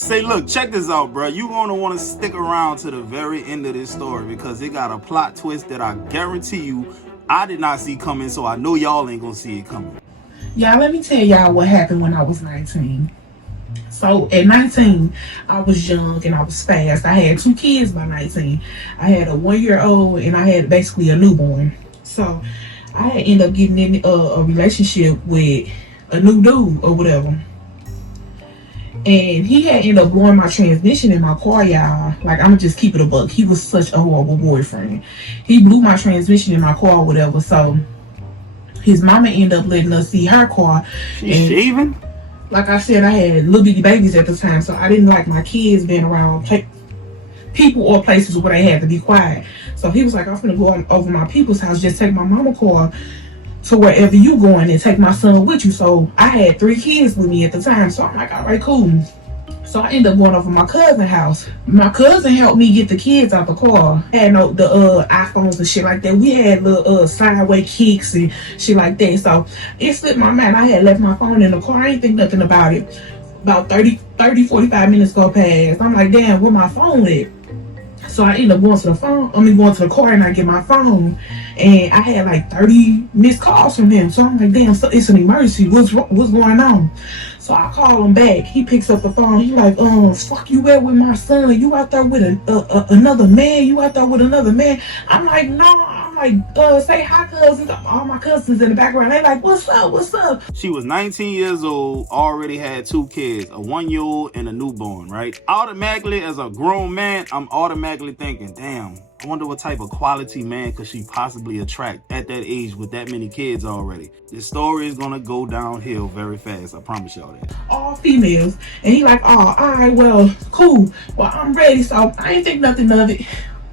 Say, look, check this out, bro. You gonna want to stick around to the very end of this story because it got a plot twist that I guarantee you I did not see coming, so I know y'all ain't gonna see it coming. Y'all, let me tell y'all what happened when I was 19. So at 19, I was young and I was fast. I had 2 kids by 19. I had a 1-year-old and I had basically a newborn. So I had ended up getting in a relationship with a new dude or whatever. And he had ended up blowing my transmission in my car, y'all. Like, I'm gonna just keep it a buck. He was such a horrible boyfriend. He blew my transmission in my car or whatever. So his mama ended up letting us see her car. She's shaving? Like I said, I had little bitty babies at the time, so I didn't like my kids being around people or places where they had to be quiet. So he was like, I'm finna go over my people's house, just take my mama car to wherever you going and take my son with you. So I had 3 kids with me at the time, so I'm like, all right, cool. So I ended up going over my cousin's house. My cousin helped me get the kids out the car. Had the iPhones and shit like that. We had little sideway kicks and shit like that. So it slipped my mind. I had left my phone in the car. I ain't think nothing about it. About 45 minutes go past. I'm like, damn, where my phone at? So I ended up going to the car and I get my phone. And I had like 30 missed calls from him. So I'm like, damn, so it's an emergency. What's going on? So I call him back. He picks up the phone. He like, fuck you at with my son. You out there with another man. You out there with another man. I'm like, no. I'm like, say hi, cousins. All my cousins in the background. They like, what's up? What's up? She was 19 years old, already had 2 kids, a 1-year-old and a newborn, right? Automatically, as a grown man, I'm automatically thinking, damn, I wonder what type of quality man could she possibly attract at that age with that many kids already. This story is gonna go downhill very fast, I promise y'all that. All females. And he like, oh, all right, well, cool. Well, I'm ready. So I ain't think nothing of it.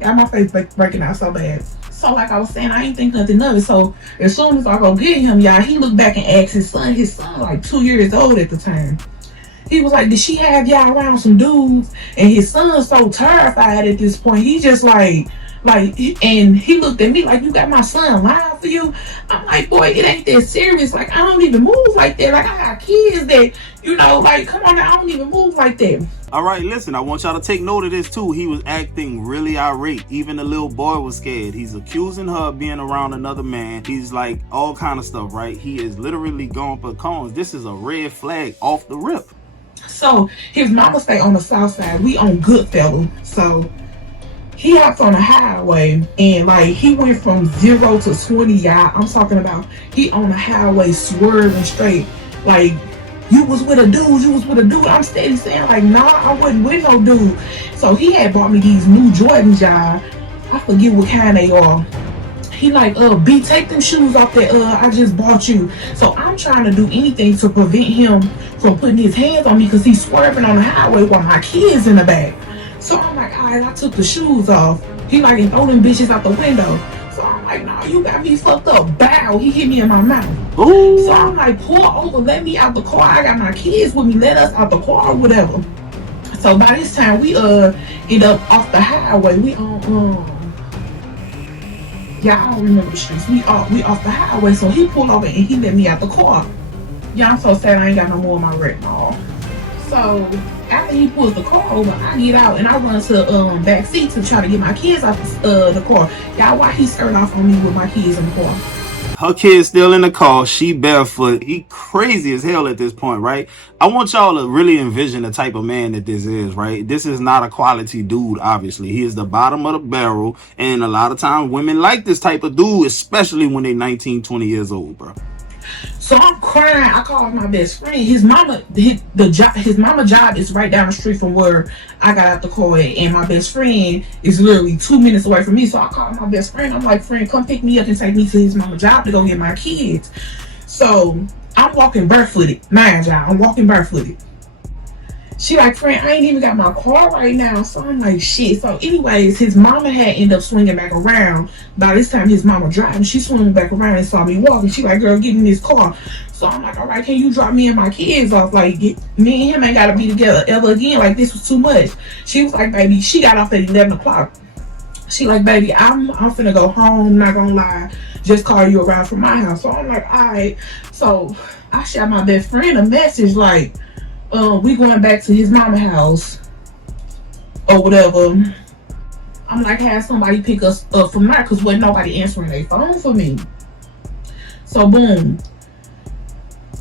Got my face breaking out so bad. So like I was saying, I ain't think nothing of it. So as soon as I go get him, y'all, he looked back and asked his son like 2 years old at the time. He was like, did she have y'all around some dudes? And his son's so terrified at this point. He just like, and he looked at me like, you got my son lying for you? I'm like, boy, it ain't that serious. Like, I don't even move like that. Like, I got kids that, like, come on now, I don't even move like that. All right, listen, I want y'all to take note of this too. He was acting really irate. Even the little boy was scared. He's accusing her of being around another man. He's like all kind of stuff, right? He is literally going for cones. This is a red flag off the rip. So his mama stay on the south side. We on Goodfellow. So he hopped on the highway and like he went from 0 to 20, y'all. I'm talking about he on the highway swerving straight. Like, you was with a dude. I'm steady saying like, nah, I wasn't with no dude. So he had bought me these new Jordans, y'all. I forget what kind they are. He like, B, take them shoes off that I just bought you. So I'm trying to do anything to prevent him from putting his hands on me because he's swerving on the highway while my kid's in the back. So I'm like, all right, I took the shoes off. He like, and throw them bitches out the window. So I'm like, nah, you got me fucked up. Bow, he hit me in my mouth. Ooh. So I'm like, pull over, let me out the car. I got my kids with me, let us out the car or whatever. So by this time, we end up off the highway. We on, yeah, I don't remember the streets. We off the highway. So he pulled over and he let me out the car. Yeah, I'm so sad I ain't got no more of my retinol. So after he pulls the car over, I get out and I run to the back seat to try to get my kids out the car. Y'all, why he skirt off on me with my kids in the car? Her kid's still in the car. She barefoot. He crazy as hell at this point, right? I want y'all to really envision the type of man that this is, right? This is not a quality dude, obviously. He is the bottom of the barrel. And a lot of times women like this type of dude, especially when they're 19, 20 years old, bro. So I'm crying. I called my best friend. His mama job is right down the street from where I got out the car at, and my best friend is literally 2 minutes away from me. So I called my best friend. I'm like, friend, come pick me up and take me to his mama job to go get my kids. So I'm walking barefooted. Mind y'all, I'm walking barefooted. She like, friend, I ain't even got my car right now. So I'm like, shit. So anyways, his mama had ended up swinging back around. By this time, his mama driving. She swung back around and saw me walking. She like, girl, get in this car. So I'm like, all right, can you drop me and my kids off? Like, me and him ain't got to be together ever again. Like, this was too much. She was like, baby, she got off at 11 o'clock. She like, baby, I'm finna go home. Not gonna lie. Just call you around from my house. So I'm like, all right. So I shot my best friend a message like, We going back to his mama house or whatever. I'm like, have somebody pick us up from there because wasn't nobody answering their phone for me. So boom,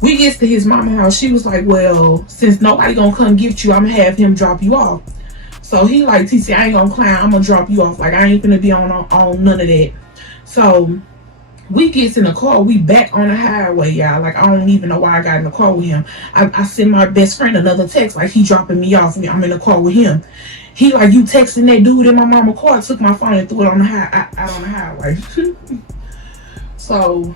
we gets to his mama house. She was like, well, since nobody gonna come get you, I'm gonna have him drop you off. So he like, TC, I ain't gonna clown. I'm gonna drop you off. Like, I ain't gonna be on none of that. So we gets in the car. We back on the highway, y'all. Like, I don't even know why I got in the car with him. I send my best friend another text. Like, he dropping me off. I'm in the car with him. He like, you texting that dude in my mama car. Took my phone and threw it on the out on the highway. So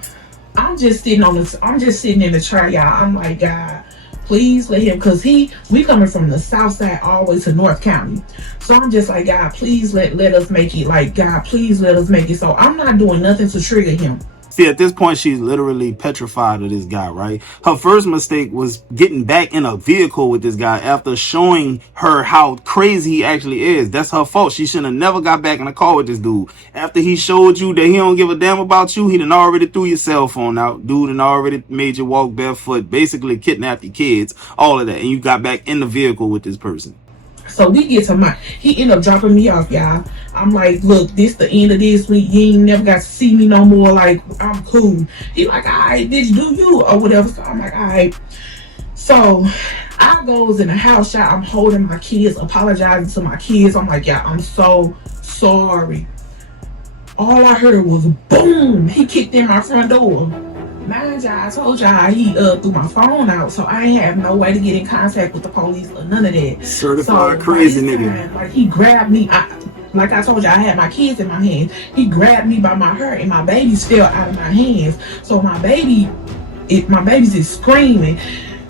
I'm just sitting in the chair, y'all. I'm like, God, please let him, cause we coming from the south side all the way to North County. So I'm just like, God, please let us make it. Like, God, please let us make it. So I'm not doing nothing to trigger him. See, at this point, she's literally petrified of this guy, right? Her first mistake was getting back in a vehicle with this guy after showing her how crazy he actually is. That's her fault. She shouldn't have never got back in a car with this dude. After he showed you that he don't give a damn about you, he done already threw your cell phone out. Dude done already made you walk barefoot, basically kidnapped your kids, all of that. And you got back in the vehicle with this person. So we get to he ended up dropping me off, y'all. I'm like, look, this the end of this week. You ain't never got to see me no more. Like, I'm cool. He like, all right, bitch, do you or whatever. So I'm like, all right. So I goes in the house, y'all. I'm holding my kids, apologizing to my kids. I'm like, yeah, I'm so sorry. All I heard was boom. He kicked in my front door. Mind y'all, I told y'all he threw my phone out, so I ain't have no way to get in contact with the police or none of that. Certified crazy nigga. Like, he grabbed me. Like I told you, I had my kids in my hands. He grabbed me by my hair, and my babies fell out of my hands. So my babies is screaming.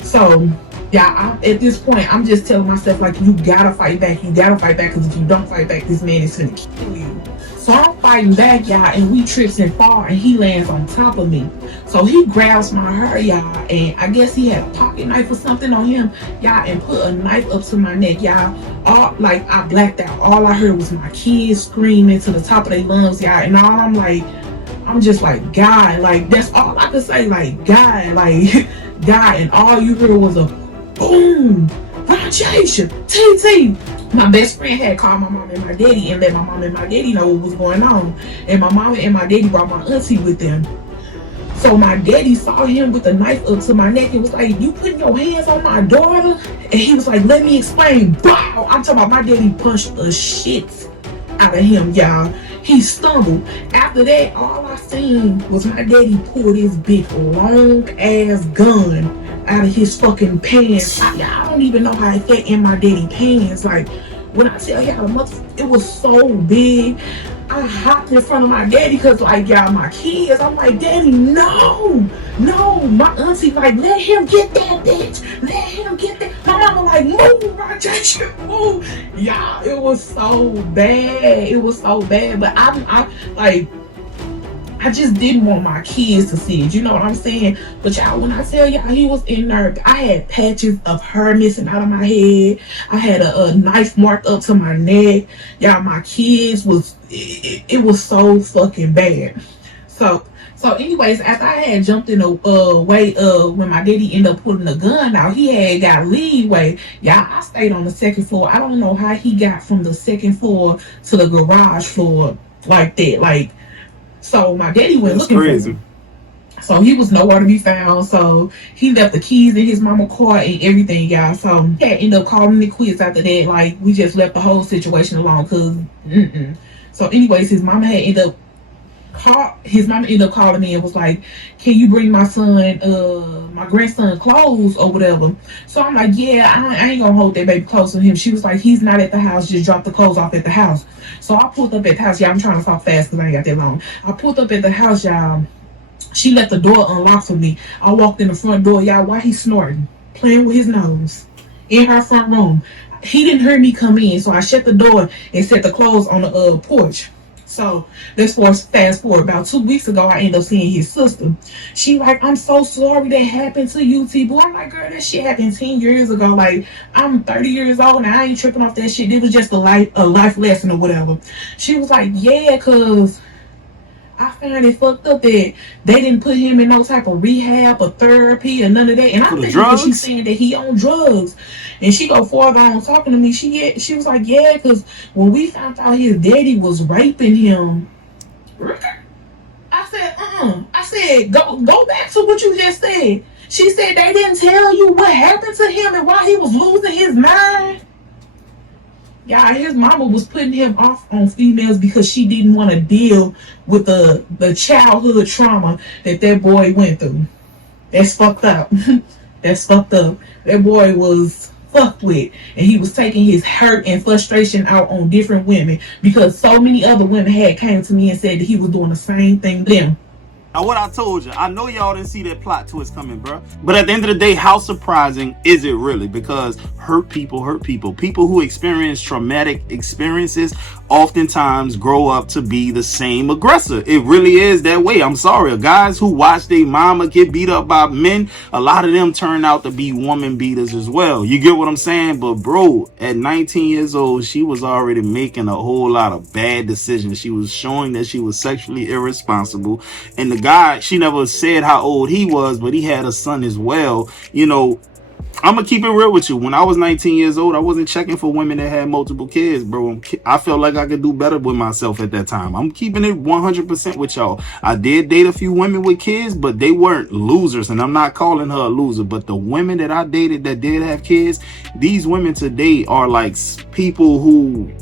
So yeah, at this point, I'm just telling myself, like, you gotta fight back. You gotta fight back, because if you don't fight back, this man is gonna kill you. So I'm fighting back, y'all, and we trips and fall, and he lands on top of me. So he grabs my hair, y'all, and I guess he had a pocket knife or something on him, y'all, and put a knife up to my neck, y'all. I blacked out. All I heard was my kids screaming to the top of their lungs, y'all, and I'm just like, God, like, that's all I could say, like, God, like, God, and all you heard was a boom, Rajasia, TT. My best friend had called my mom and my daddy and let my mom and my daddy know what was going on. And my mom and my daddy brought my auntie with them. So my daddy saw him with a knife up to my neck and was like, you putting your hands on my daughter? And he was like, let me explain. Wow! I'm talking about my daddy punched the shit out of him, y'all. He stumbled. After that, all I seen was my daddy pull this big long ass gun out of his fucking pants. I don't even know how it fit in my daddy pants. Like, when I tell y'all, it was so big. I hopped in front of my daddy because, like, y'all, my kids, I'm like, Daddy, no. My auntie, like, let him get that bitch. Let him get that. My mama, like, move, Rajesh, move. Y'all, it was so bad. It was so bad. But I just didn't want my kids to see it. You know what I'm saying? But y'all, when I tell y'all he was in there, I had patches of hair missing out of my head. I had a knife marked up to my neck. Y'all, my kids it was so fucking bad. So anyways, after I had jumped in the way when my daddy ended up pulling the gun out, he had got leeway. Y'all, I stayed on the second floor. I don't know how he got from the second floor to the garage floor like that. Like, so my daddy went looking for him. So he was nowhere to be found. So he left the keys in his mama car and everything, y'all. So he had ended up calling it quits after that. Like, we just left the whole situation alone. So anyways, his mama ended up calling me and was like, can you bring my grandson clothes or whatever? So I'm like, yeah, I ain't gonna hold that baby close to him. She was like, he's not at the house, just drop the clothes off at the house. So I pulled up at the house. Yeah, I'm trying to talk fast because I ain't got that long. I pulled up at the house, y'all. She left the door unlocked for me. I walked in the front door, y'all, while he's snorting, playing with his nose in her front room. He didn't hear me come in, so I shut the door and set the clothes on the porch. So let's fast forward. About 2 weeks ago, I ended up seeing his sister. She like, I'm so sorry that happened to you, T-Boo. I'm like, girl, that shit happened 10 years ago. Like, I'm 30 years old and I ain't tripping off that shit. It was just a life lesson or whatever. She was like, yeah, cause I find it fucked up that they didn't put him in no type of rehab or therapy or none of that. And I For the think because she's drugs? saying that he on drugs, and she go farther on talking to me. She was like, yeah, because when we found out his daddy was raping him, I said, I said, go back to what you just said. She said they didn't tell you what happened to him and why he was losing his mind. Yeah, his mama was putting him off on females because she didn't want to deal with the childhood trauma that boy went through. That's fucked up. That's fucked up. That boy was fucked with, and he was taking his hurt and frustration out on different women because so many other women had came to me and said that he was doing the same thing to them. Now, what I told you, I know y'all didn't see that plot twist coming, bro. But at the end of the day, how surprising is it really? Because hurt people. People who experience traumatic experiences oftentimes grow up to be the same aggressor. It really is that way. I'm sorry. Guys who watch their mama get beat up by men, a lot of them turn out to be woman beaters as well. You get what I'm saying? But bro, at 19 years old, she was already making a whole lot of bad decisions. She was showing that she was sexually irresponsible. And the guy, she never said how old he was, but he had a son as well. You know, I'm gonna keep it real with you. When I was 19 years old, I wasn't checking for women that had multiple kids, bro. I felt like I could do better with myself at that time. I'm keeping it 100% with y'all. I did date a few women with kids, but they weren't losers, and I'm not calling her a loser. But the women that I dated that did have kids, these women today are like people who,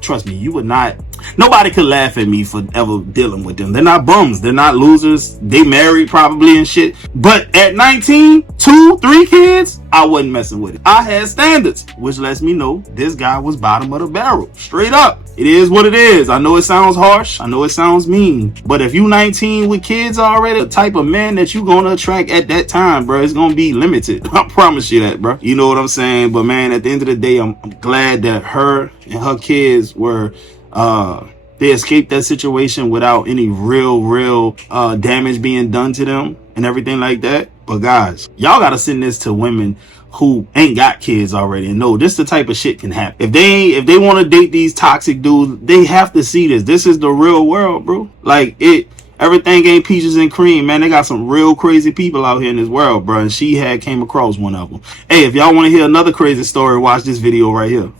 trust me, you would not, nobody could laugh at me for ever dealing with them. They're not bums. They're not losers. They married probably and shit. But at 19, 2, 3 kids, I wasn't messing with it. I had standards, which lets me know this guy was bottom of the barrel. Straight up. It is what it is. I know it sounds harsh. I know it sounds mean. But if you 19 with kids already, the type of man that you gonna attract at that time, bro, is gonna be limited. I promise you that, bro. You know what I'm saying? But man, at the end of the day, I'm glad that her and her kids were they escaped that situation without any real damage being done to them and everything like that. But guys, y'all gotta send this to women who ain't got kids already and know this the type of shit can happen. If they want to date these toxic dudes, they have to see this. This is the real world, bro. Like everything ain't peaches and cream, man. They got some real crazy people out here in this world, bro. And she had came across one of them. Hey, if y'all want to hear another crazy story, watch this video right here.